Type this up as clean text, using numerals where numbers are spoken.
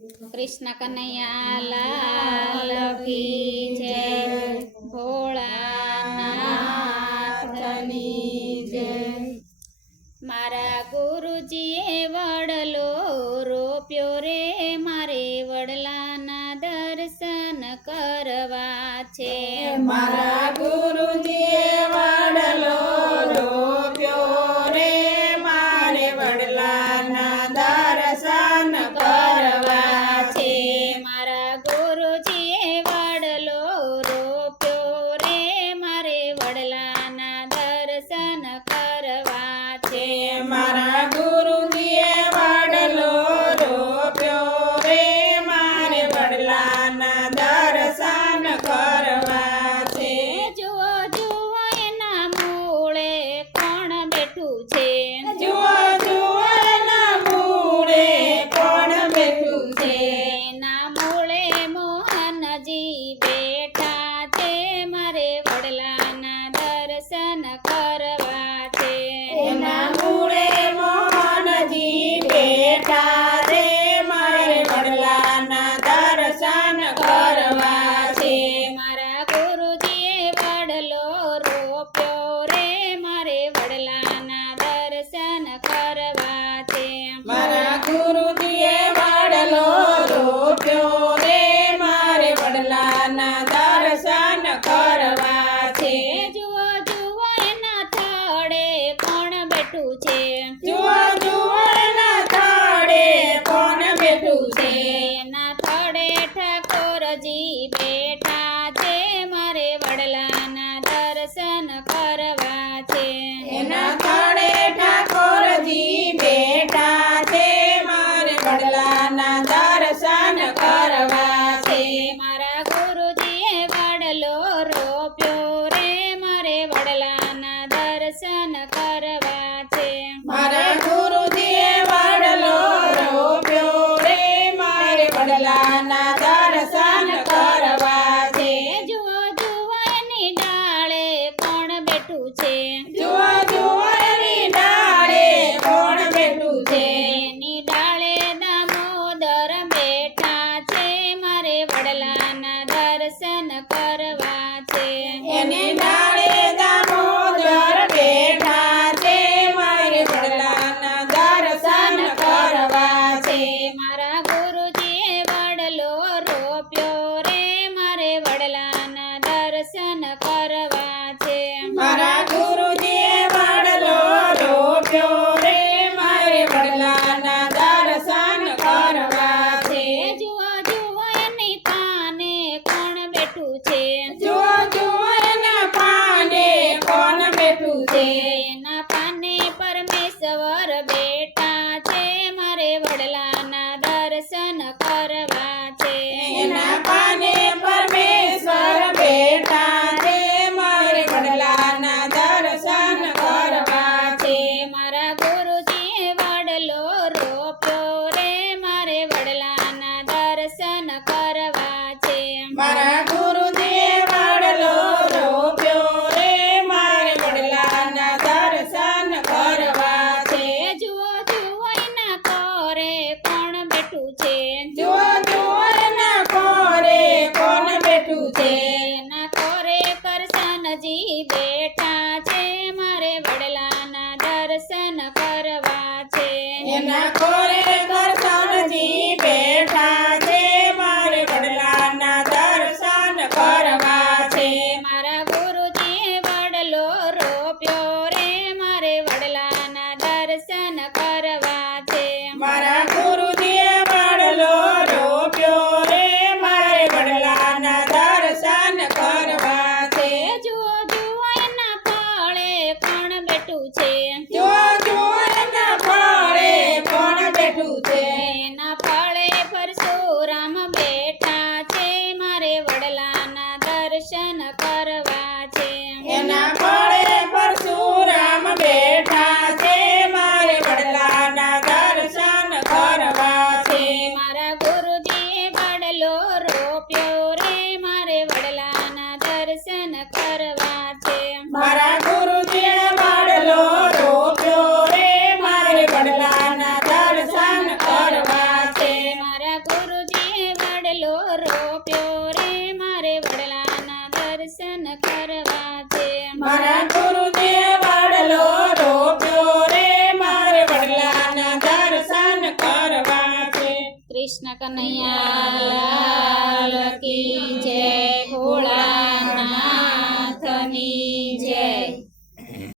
कृष्ण कन्हैया लाल की जय, भोळानाथनी जय। मारा गुरुजीए वडलो रोप्यो रे, मारे वडलाना दर्शन करवा छे। मारा गुरुजीए वडलो रोप्यो रे, मारे वडलाना दर्शन करवा छे। मारा गुरुजीए वडलो रोप्यो रे, मारे वडलाना दर्शन करवा छे। मारा गुरुजीए वडलो रोप्यो रे, मारे वडलाना दर्शन करवा छे। जुओ जुओ एना मूळे कोण बेठું છે। जुओ जुओ एना मूळे कोण बेठું છે। એના મૂળે મોહનજી બેઠા છે, મારે વડલાના દર્શન કરવા છે। એના મૂળે મોહનજી બેઠા રે, મારે વડલાના દર્શન કરવા છે। મારા ગુરુજીએ વડલો રોપ્યો રે, મારે વડલાના દર્શન કરવા છે। મારા ગુરુજીએ વડલો રોપ્યો રે, મારે વડલાના દર્શન કરવા છે। જુઓ જુઓ એના થડે કોણ બેઠું છે। જુઓ જુઓ એના થડે કોણ બેઠું છે। એના થડે ઠાકોરજી બેઠા છે, મારે વડલાના દર્શન કરવા છે। એના થડે ઠાકોરજી બેઠા છે, મારે વડલાના દર્શન કરવા છે। મારા ગુરુજીએ વડલો રોપ્યો રે, મારે વડલાના દર્શન કરવા છે। મારા ગુરુજીએ વડલો રોપ્યો રે, મારે વડલાના દર્શન કરવા છે। જુઓ જુઓ એની ડાળે કોણ બેઠું છે। જુઓ જુઓ એની ડાળે કોણ બેઠું છે। એની ડાળે દામોદર બેઠા છે, મારે વડલાના દર્શન કરવા છે। એની ડાળે દામોદર બેઠા છે, મારે વડલાના દર્શન કરવા છે। મારા ગુરુજીએ વડલો રોપ્યો રે, મારે વડલાના દર્શન કરવા છે। મારા ગુરુજીએ વડલો રોપ્યો રે, મારે વડલાના દર્શન કરવા છે। જુઓ જુઓ એની પાને કોણ બેઠું છે। જુઓ જુઓ એના પાને કોણ બેઠું છે। એના પાને પરમેશ્વર બેઠા છે, મારે વડલાના દર્શન કરવા છે। એના પાને પરમેશ્વર બેઠા છે, મારે વડલાના દર્શન કરવા છે। મારા ગુરુજીએ વડલો રોપ્યો રે, મારે વડલાના દર્શન કરવા છે। મારા ગુરુજીએ વડલો રોપ્યો રે, મારે વડલાના દર્શન કરવા છે। જુઓ જુઓ એના કોરે કોણ બેઠું છે। જુઓ જુઓ એના કોરે કોણ બેઠું છે। એના કોરે કરશનજી બેઠા છે, મારે વડલાના દર્શન કરવા છે। એના કોરે કરશનજી બેઠા છે, મારે વડલાના દર્શન કરવા છે। મારા ગુરુજીએ વડલો રોપ્યો રે, મારે વડલાના દર્શન કરવા છે। મારા ગુરુજીએ વડલો દર્શન કરવા છે. મારા ગુરુદેવ વાડલો રોપ્યો રે મારે વડલાના દર્શન કરવા છે. કૃષ્ણ કનૈયા લાલ કી